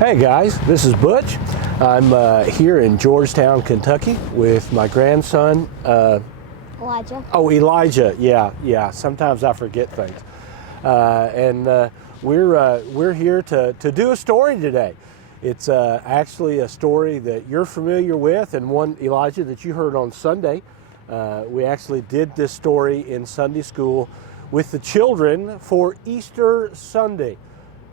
Hey guys, this is Butch. I'm here in Georgetown, Kentucky with my grandson. Elijah. Oh, Elijah. Yeah. Sometimes I forget things. We're here to do a story today. It's actually a story that you're familiar with, and one, Elijah, that you heard on Sunday. We actually did this story in Sunday school with the children for Easter Sunday.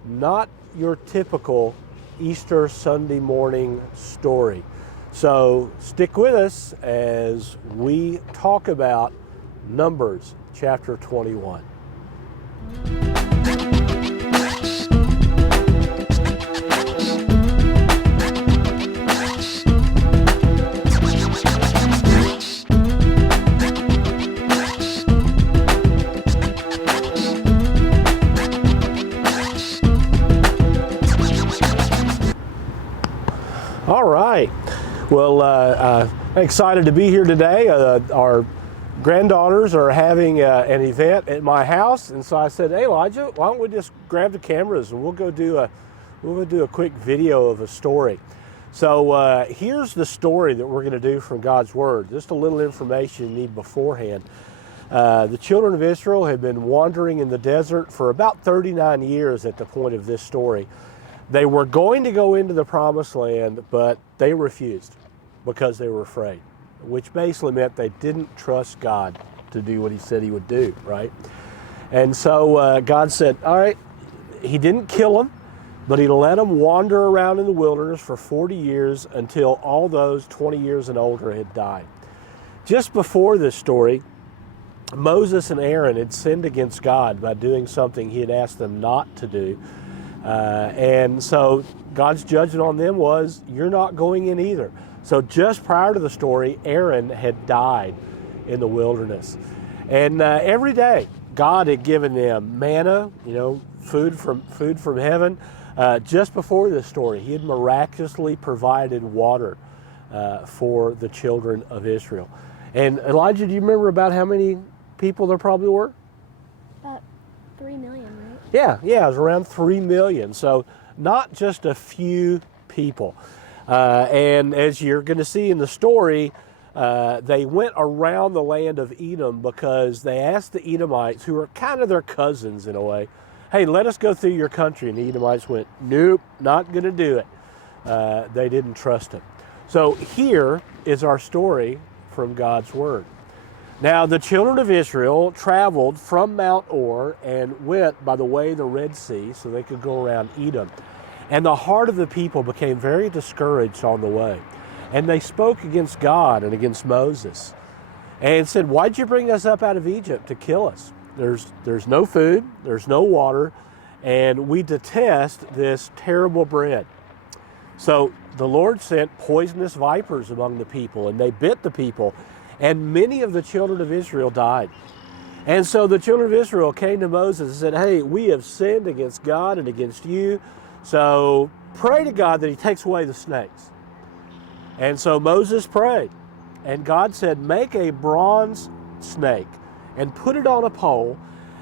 Not your typical Easter Sunday morning story. So stick with us as we talk about Numbers chapter 21. All right. Well, I'm excited to be here today. Our granddaughters are having an event at my house, and so I said, "Hey, Elijah, why don't we just grab the cameras and we'll go do a quick video of a story." So here's the story that we're going to do from God's Word. Just a little information you need beforehand. The children of Israel have been wandering in the desert for about 39 years at the point of this story. They were going to go into the promised land, but they refused because they were afraid, which basically meant they didn't trust God to do what he said he would do, right? And so God said, all right, he didn't kill them, but he let them wander around in the wilderness for 40 years until all those 20 years and older had died. Just before this story, Moses and Aaron had sinned against God by doing something he had asked them not to do. And so God's judgment on them was, you're not going in either. So just prior to the story, Aaron had died in the wilderness. And every day, God had given them manna, food from heaven. Just before this story, he had miraculously provided water for the children of Israel. And Elijah, do you remember about how many people there probably were? About 3 million, right? Yeah, it was around 3 million. So not just a few people. And as you're going to see in the story, they went around the land of Edom because they asked the Edomites, who are kind of their cousins in a way, hey, let us go through your country. And the Edomites went, nope, not going to do it. They didn't trust him. So here is our story from God's Word. Now, the children of Israel traveled from Mount Or and went by the way of the Red Sea so they could go around Edom. And the heart of the people became very discouraged on the way. And they spoke against God and against Moses and said, why'd you bring us up out of Egypt to kill us? There's no food, there's no water, and we detest this terrible bread. So the Lord sent poisonous vipers among the people, and they bit the people. And many of the children of Israel died. And so the children of Israel came to Moses and said, hey, we have sinned against God and against you. So pray to God that he takes away the snakes. And so Moses prayed. And God said, make a bronze snake and put it on a pole.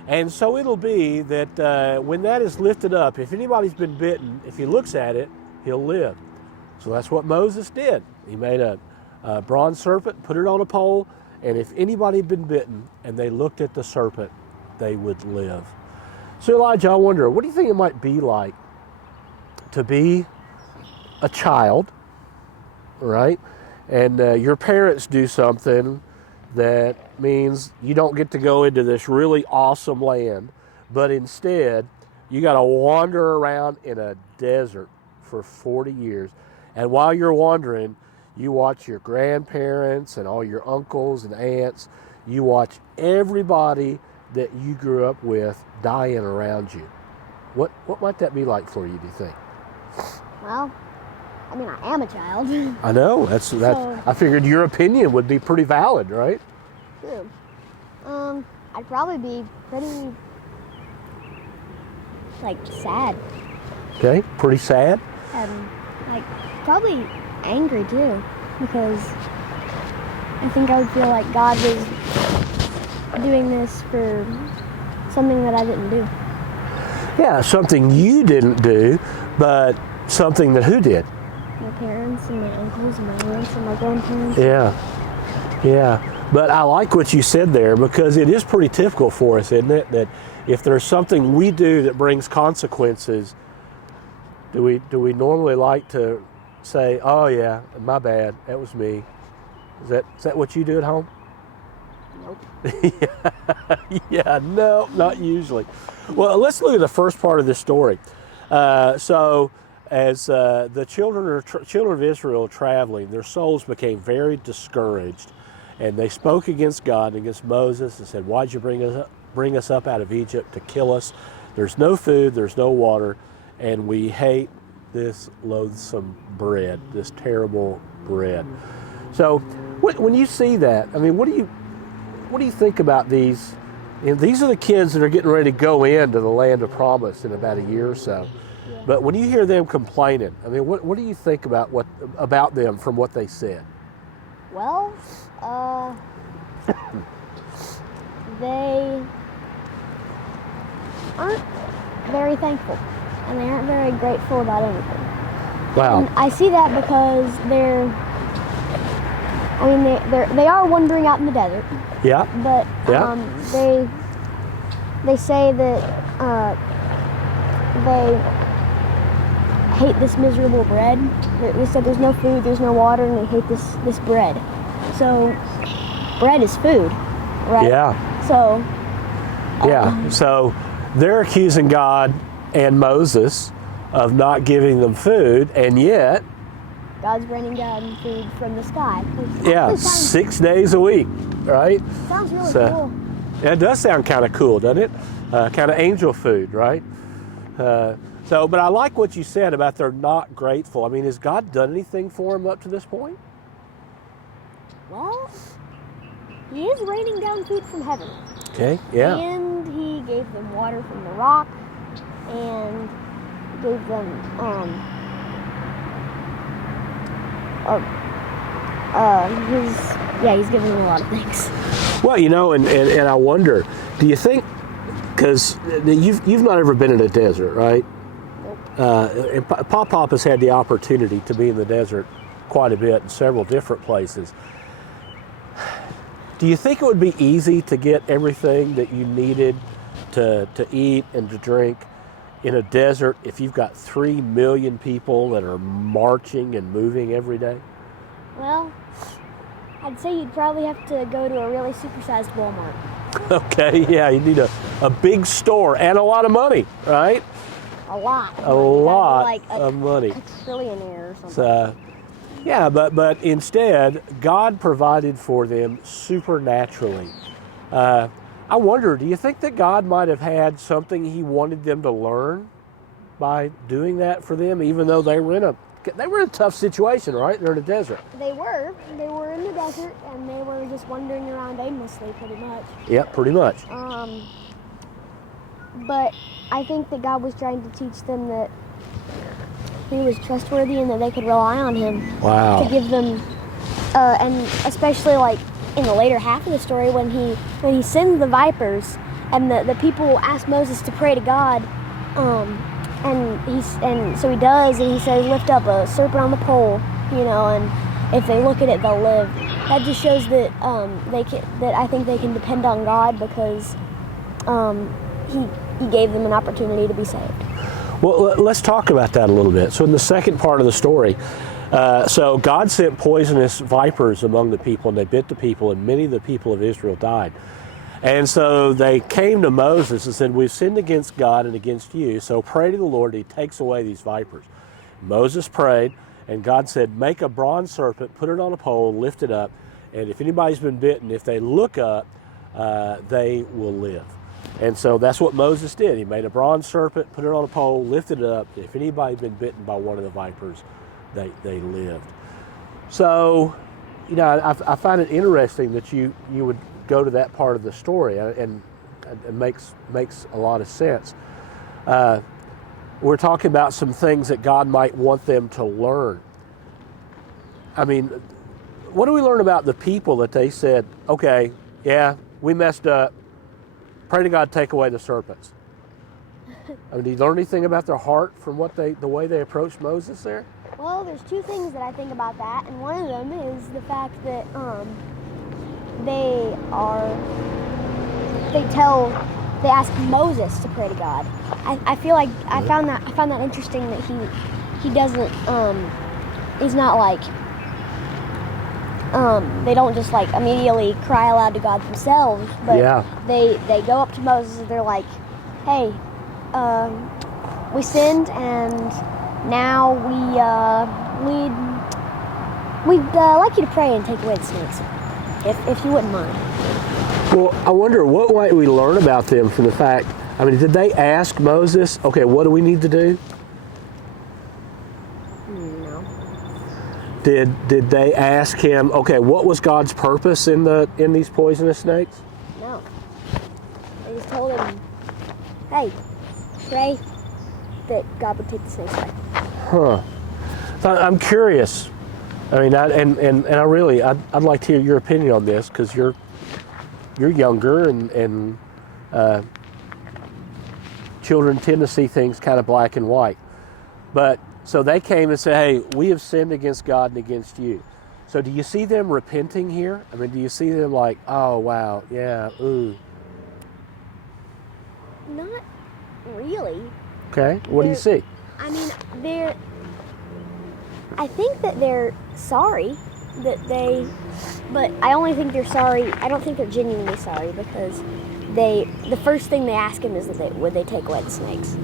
And so it'll be that when that is lifted up, if anybody's been bitten, if he looks at it, he'll live. So that's what Moses did. He made a bronze serpent, put it on a pole, and if anybody had been bitten and they looked at the serpent, they would live. So Elijah, I wonder, what do you think it might be like to be a child, right? And your parents do something that means you don't get to go into this really awesome land, but instead you got to wander around in a desert for 40 years. And while you're wandering, you watch your grandparents and all your uncles and aunts. You watch everybody that you grew up with dying around you. What might that be like for you, do you think? Well, I mean, I am a child. I know. That's. I figured your opinion would be pretty valid, right? True. I'd probably be pretty, sad. Okay, pretty sad. And, probably angry too, because I think I would feel like God was doing this for something that I didn't do. Yeah, something you didn't do, but something that who did? My parents and my uncles and my aunts and my grandparents. Yeah. But I like what you said there, because it is pretty typical for us, isn't it? That if there's something we do that brings consequences, do we normally like to say, "Oh yeah, my bad, that was me"? Is that what you do at home? Nope. Yeah, no, not usually. Well, let's look at the first part of this story. So, as the children of Israel traveling, their souls became very discouraged, and they spoke against God and against Moses and said, "Why'd you bring us up out of Egypt to kill us? There's no food, there's no water, and we hate this loathsome bread, this terrible bread." So, when you see that, I mean, what do you think about these? You know, these are the kids that are getting ready to go into the land of promise in about a year or so. Yeah. But when you hear them complaining, I mean, what do you think about them from what they said? Well, they aren't very thankful, and they aren't very grateful about anything. Wow. And I see that because they are wandering out in the desert. Yeah. But Yeah. they say that they hate this miserable bread. They said there's no food, there's no water, and they hate this bread. So bread is food, right? Yeah. So Yeah. So they're accusing God and Moses of not giving them food, and yet, God's raining down food from the sky. yeah, 6 days a week, right? Sounds really So, cool. yeah, it does sound kind of cool, doesn't it? Kind of angel food, right? But I like what you said about they're not grateful. I mean, has God done anything for them up to this point? Well, He is raining down food from heaven. Okay, yeah. And He gave them water from the rock, and gave them He's giving them a lot of things. Well, you know, and I wonder, do you think, because you've not ever been in a desert, right? Nope. And Pop has had the opportunity to be in the desert quite a bit in several different places. Do you think it would be easy to get everything that you needed to eat and to drink in a desert if you've got 3 million people that are marching and moving every day? Well, I'd say you'd probably have to go to a really supersized Walmart. Okay, yeah, you need a big store and a lot of money, right? A lot. A lot like of money. A trillionaire or something. So, yeah, but instead, God provided for them supernaturally. I wonder, do you think that God might have had something He wanted them to learn by doing that for them, even though they were in a tough situation, right? They're in a desert. They were in the desert, and they were just wandering around aimlessly, pretty much. Yep, pretty much. But I think that God was trying to teach them that He was trustworthy and that they could rely on Him. Wow. To give them, and especially like in the later half of the story when he sends the vipers, and the people ask Moses to pray to God, and so he does, and he says, lift up a serpent on the pole, and if they look at it, they'll live. That just shows that I think they can depend on God because He gave them an opportunity to be saved. Well, let's talk about that a little bit. So in the second part of the story, so God sent poisonous vipers among the people, and they bit the people, and many of the people of Israel died. And so they came to Moses and said, we've sinned against God and against you, so pray to the Lord that He takes away these vipers. Moses prayed, and God said, make a bronze serpent, put it on a pole, lift it up, and if anybody's been bitten, if they look up, they will live. And so that's what Moses did. He made a bronze serpent, put it on a pole, lifted it up. If anybody had been bitten by one of the vipers, they lived. So, I find it interesting that you would go to that part of the story, and it makes a lot of sense. We're talking about some things that God might want them to learn. I mean, what do we learn about the people that they said, okay, yeah, we messed up, pray to God take away the serpents? I mean, do you learn anything about their heart from the way they approached Moses there? Well, there's two things that I think about that, and one of them is the fact that they ask Moses to pray to God. I feel like I found that interesting that he doesn't he's not like they don't just like immediately cry aloud to God themselves, but they go up to Moses and they're like, hey, we sinned and now we'd like you to pray and take away the snakes, if you wouldn't mind. Well, I wonder what might we learn about them from the fact, I mean, did they ask Moses, okay, what do we need to do? No. Did they ask him, okay, what was God's purpose in these poisonous snakes? No. They just told him, hey, pray that God would take the snakes away. Huh. So I'm curious. I mean, I'd like to hear your opinion on this, because you're younger and children tend to see things kind of black and white. But so they came and said, hey, we have sinned against God and against you. So do you see them repenting here? I mean, do you see them like, oh, wow, yeah, ooh. Not really. Okay, what do you see? I mean, I think that they're sorry but I only think they're sorry. I don't think they're genuinely sorry, because the first thing they ask him is that would they take away the snakes.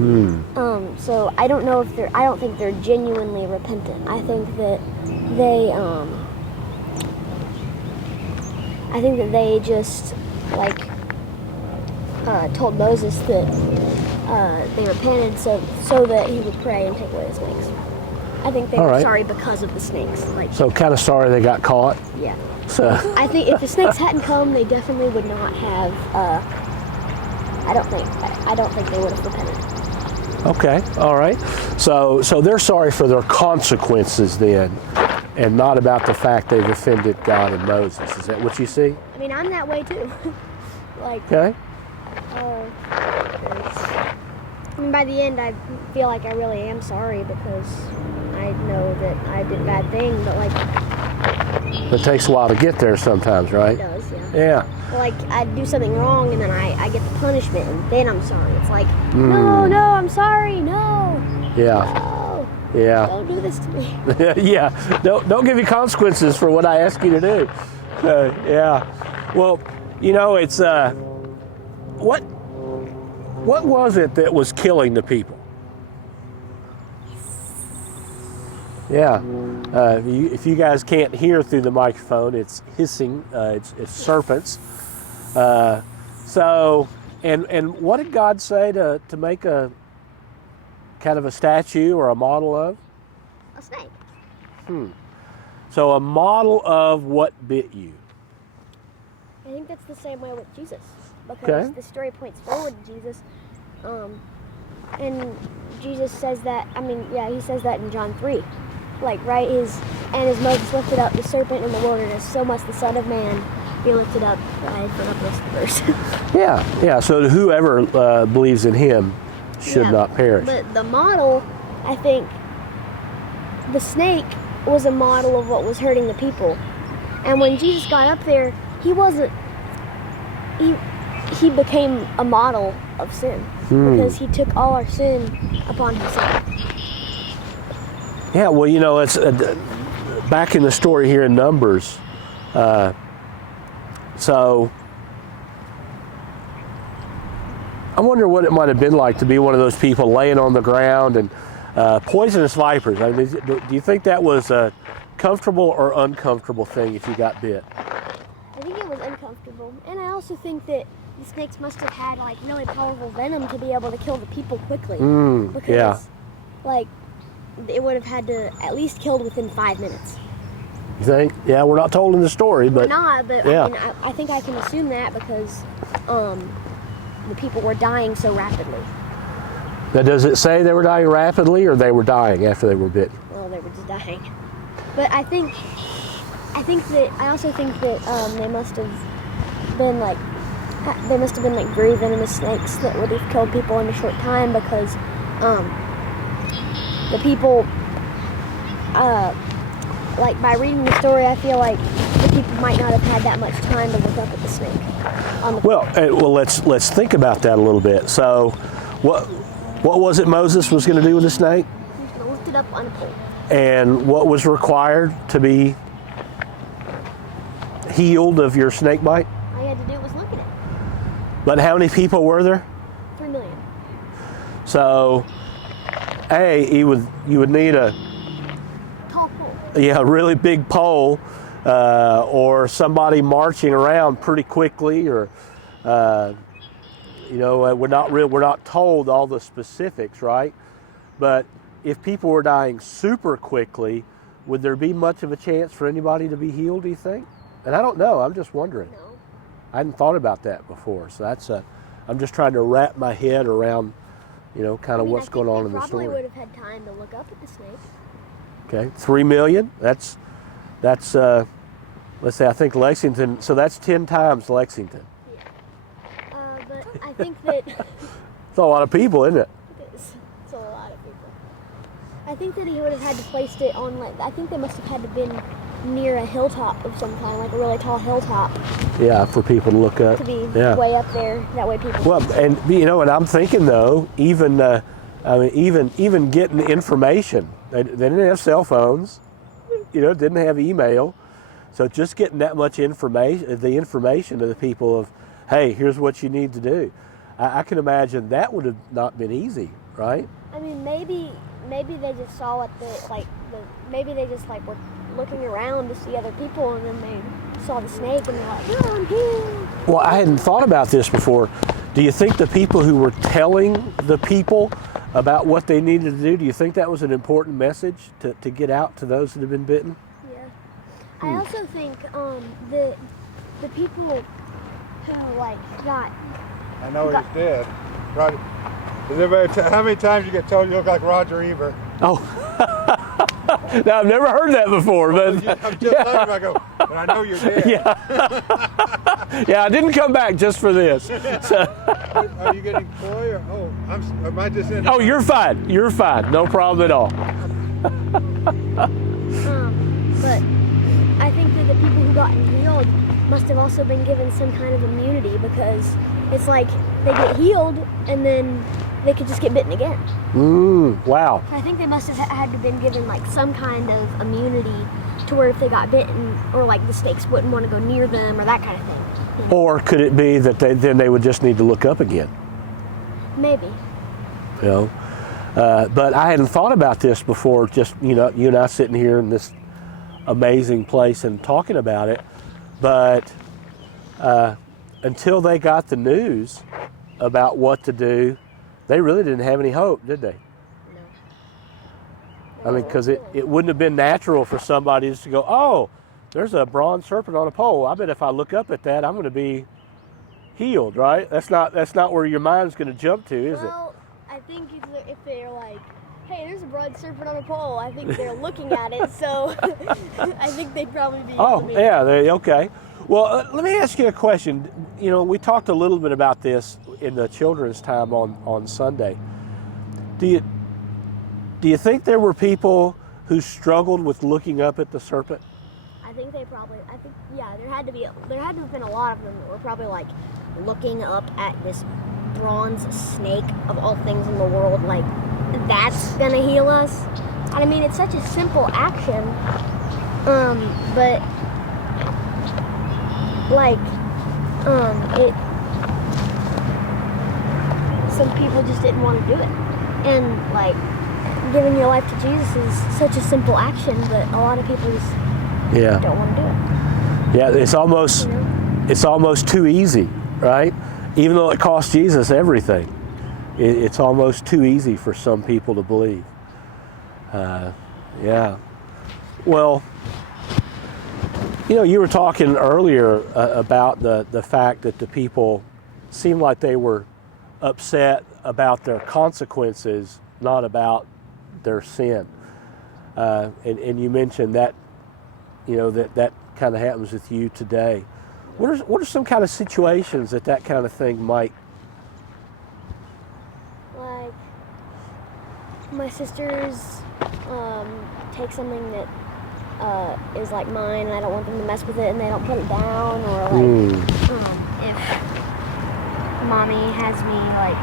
So I don't know I don't think they're genuinely repentant. I think that they just like told Moses that they repented so that he would pray and take away the snakes. I think they were sorry because of the snakes. So kind of sorry they got caught? Yeah. So I think if the snakes hadn't come, they definitely would not have. I don't think they would have repented. Okay, all right. So they're sorry for their consequences then, and not about the fact they've offended God and Moses. Is that what you see? I mean, I'm that way too. Okay. I mean, by the end, I feel like I really am sorry, because I know that I did a bad thing, but It takes a while to get there sometimes, right? It does, yeah. Yeah. Like, I do something wrong, and then I get the punishment, and then I'm sorry. It's like, no, I'm sorry, no. Yeah. No. Yeah. Don't do this to me. Yeah. Don't give you consequences for what I ask you to do. Yeah. Well, it's what was it that was killing the people? Yeah. If you guys can't hear through the microphone, it's hissing. It's serpents. So, and what did God say to make a kind of a statue or a model of? A snake. So a model of what bit you? I think that's the same way with Jesus, because the story points forward to Jesus, and Jesus says that. I mean, yeah, he says that in John 3. As Moses lifted up the serpent in the wilderness, so must the Son of Man be lifted up. I forgot the rest of the verse. Yeah. So whoever believes in him should not perish. But the model, I think, the snake was a model of what was hurting the people. And when Jesus got up there, he became a model of sin, because he took all our sin upon himself. Yeah, well, it's back in the story here in Numbers. So I wonder what it might have been like to be one of those people laying on the ground and poisonous vipers. I mean, do you think that was a comfortable or uncomfortable thing if you got bit? I think it was uncomfortable, and I also think that the snakes must have had really powerful venom to be able to kill the people quickly. Because it would have had to at least killed within 5 minutes. You think? Yeah, we're not told in the story, but we're not. But yeah. I mean, I think I can assume that because the people were dying so rapidly. Now, does it say they were dying rapidly, or they were dying after they were bitten? Well, they were just dying. But I also think that they must have been they must have been like very venomous snakes that would have killed people in a short time because the people, like by reading the story, I feel like the people might not have had that much time to look up at the snake. Well, let's think about that a little bit. So, what was it Moses was going to do with the snake? He was going to lift it up on a pole. And what was required to be healed of your snake bite? All you had to do was look at it. But how many people were there? 3 million. So, you would need a Tall pole. a really big pole, or somebody marching around pretty quickly, or we're not told all the specifics, right? But if people were dying super quickly, would there be much of a chance for anybody to be healed, do you think? And I don't know, I'm just wondering. No. I hadn't thought about that before, so I'm just trying to wrap my head around, kind of what's going on in the story. Probably would have had time to look up at the snake. Okay, 3 million, that's let's say, I think Lexington, so that's 10 times Lexington. Yeah. But I think that... It's a lot of people, isn't it? It's a lot of people. I think that he would have had to place it on, I think they must have had to been near a hilltop of some kind, like a really tall hilltop. Yeah, for people to look up. To be way up there, that way people... Well, and and I'm thinking though, even getting information, they didn't have cell phones, didn't have email, so just getting that much information, the information to the people of, hey, here's what you need to do. I can imagine that would have not been easy, right? I mean, maybe they just saw maybe they just were looking around to see other people, and then they saw the snake and they're like, "Oh, I'm here." Well, I hadn't thought about this before. Do you think the people who were telling the people about what they needed to do you think that was an important message to get out to those that have been bitten? Yeah. I also think the people who got... I know he's dead. How many times you get told you look like Roger Ebert? Oh, now I've never heard that before, but I'm just telling you, I go, but I know you're dead. Yeah, yeah, I didn't come back just for this. So. Are you getting coy, or am I just in? Oh, you're fine. You're fine. No problem at all. But I think that the people who got healed must have also been given some kind of immunity, because it's like they get healed and then they could just get bitten again. Wow. I think they must have had to been given some kind of immunity to where if they got bitten, or the snakes wouldn't want to go near them, or that kind of thing. Or could it be that they would just need to look up again? Maybe. But I hadn't thought about this before. Just you and I sitting here in this amazing place and talking about it. But until they got the news about what to do, they really didn't have any hope, did they? No. I mean, because it wouldn't have been natural for somebody just to go, oh, there's a bronze serpent on a pole. I bet if I look up at that, I'm going to be healed, right? That's not where your mind's going to jump to, is it? Well, I think if they're like, hey, there's a bronze serpent on a pole, I think they're looking at it, so I think they'd probably be... Okay. Well, let me ask you a question. We talked a little bit about this in the children's time on Sunday. Do you think there were people who struggled with looking up at the serpent? I think there had to have been a lot of them that were probably looking up at this bronze snake of all things in the world, that's gonna heal us. I mean, it's such a simple action, but some people just didn't want to do it, and giving your life to Jesus is such a simple action, but a lot of people just don't want to do it. Yeah, it's almost too easy, right? Even though it cost Jesus everything, it's almost too easy for some people to believe. Yeah. Well, you were talking earlier about the fact that the people seemed like they were upset about their consequences, not about their sin. And you mentioned that, that kind of happens with you today. what are some kind of situations that kind of thing might? Like my sisters take something that is like mine, and I don't want them to mess with it, and they don't put it down, or like if mommy has me like.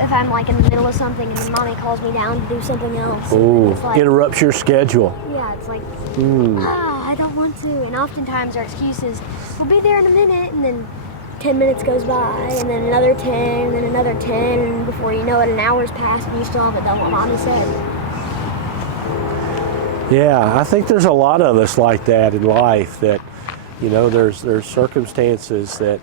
If I'm like in the middle of something and then mommy calls me down to do something else. Ooh, it's like, interrupts your schedule. Yeah, it's like, I don't want to. And oftentimes our excuse is, we'll be there in a minute, and then 10 minutes goes by, and then another 10, and then another 10, and before you know it, an hour's passed, and you still haven't done what mommy said. Yeah, I think there's a lot of us like that in life that, there's circumstances that,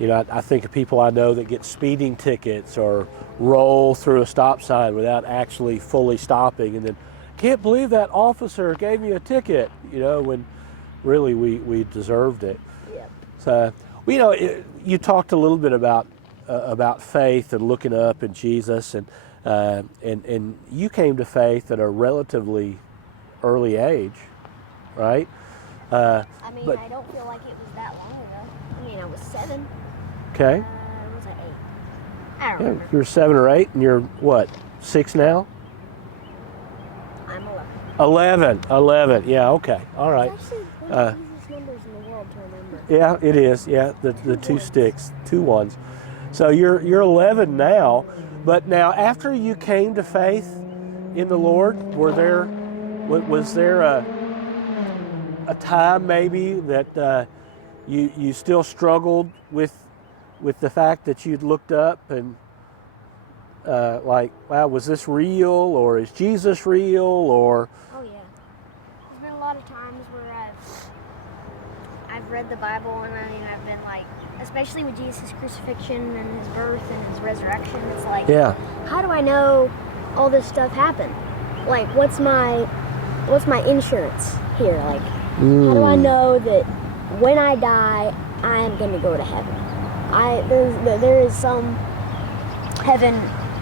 I think of people I know that get speeding tickets or roll through a stop sign without actually fully stopping, and then can't believe that officer gave me a ticket, when really we deserved it. Yep. So, you talked a little bit about faith and looking up in Jesus, and you came to faith at a relatively early age, right? I don't feel like it was that long ago. I was 7. Okay. Was I 8? I don't remember. You're 7 or 8, and you're what, 6 now? I'm 11. 11. Yeah. Okay. All right. It's actually one of the easiest numbers in the world to remember. Yeah, it is. Yeah, the 2 sticks, 2 ones. So you're 11 now, but now after you came to faith in the Lord, was there a time maybe that you still struggled with the fact that you'd looked up and like, wow, was this real, or is Jesus real, or? Oh yeah, there's been a lot of times where I've read the Bible, and I've been like, especially with Jesus' crucifixion and his birth and his resurrection, it's like, yeah, how do I know all this stuff happened? Like, what's my insurance here? Like, how do I know that when I die, I am going to go to heaven? There is some heaven.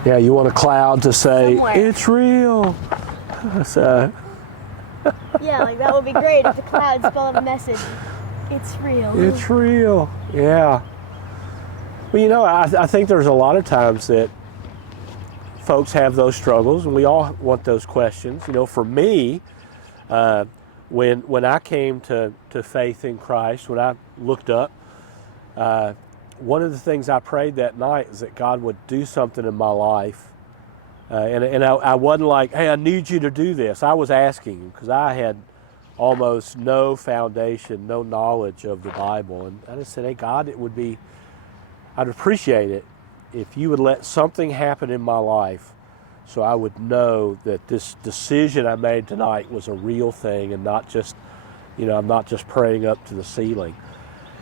Yeah, you want a cloud to say, somewhere. It's real. So. Yeah, like that would be great if the cloud spelled a message. It's real. It's real. Yeah. Well, I think there's a lot of times that folks have those struggles, and we all want those questions. For me, when I came to faith in Christ, when I looked up, one of the things I prayed that night is that God would do something in my life. And I wasn't like, hey, I need you to do this. I was asking because I had almost no foundation, no knowledge of the Bible. And I just said, hey, God, I'd appreciate it if you would let something happen in my life so I would know that this decision I made tonight was a real thing and not just, I'm not just praying up to the ceiling.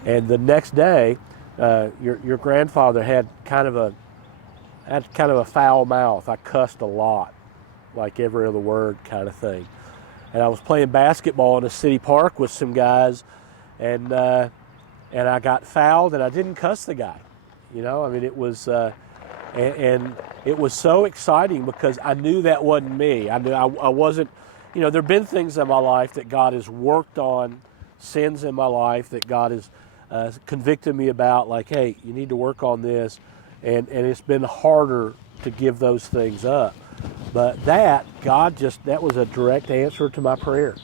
And the next day, your grandfather had kind of a foul mouth. I cussed a lot, like every other word kind of thing. And I was playing basketball in a city park with some guys, and I got fouled, and I didn't cuss the guy. It was, and it was so exciting because I knew that wasn't me. I knew I wasn't, there've been things in my life that God has worked on, sins in my life that God has convicted me about, like, hey, you need to work on this, and it's been harder to give those things up. But that was a direct answer to my prayer.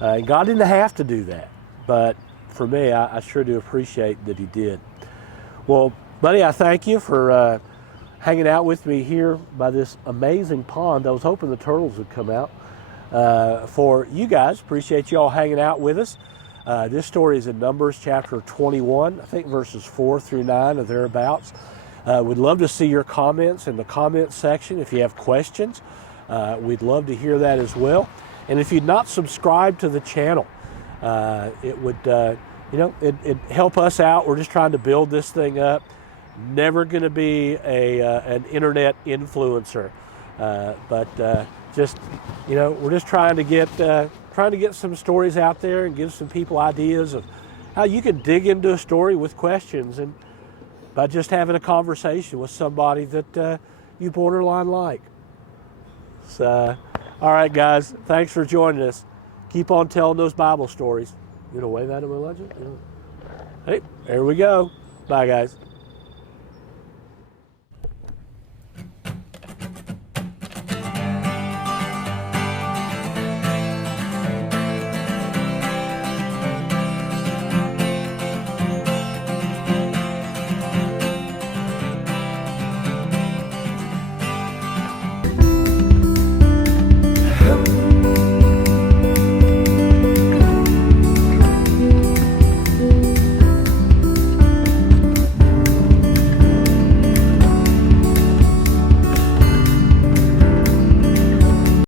And God didn't have to do that, but for me, I sure do appreciate that he did. Well, buddy, I thank you for hanging out with me here by this amazing pond. I was hoping the turtles would come out. For you guys, appreciate you all hanging out with us. This story is in Numbers chapter 21, I think verses 4 through 9 or thereabouts. We'd love to see your comments in the comment section. If you have questions, we'd love to hear that as well. And if you'd not subscribed to the channel, it would, it'd help us out. We're just trying to build this thing up. Never going to be an internet influencer, but just, we're just trying to get some stories out there and give some people ideas of how you can dig into a story with questions and by just having a conversation with somebody that you borderline like. So, all right, guys, thanks for joining us. Keep on telling those Bible stories. You gonna wave at him, Elijah? Yeah. Hey, there we go. Bye, guys.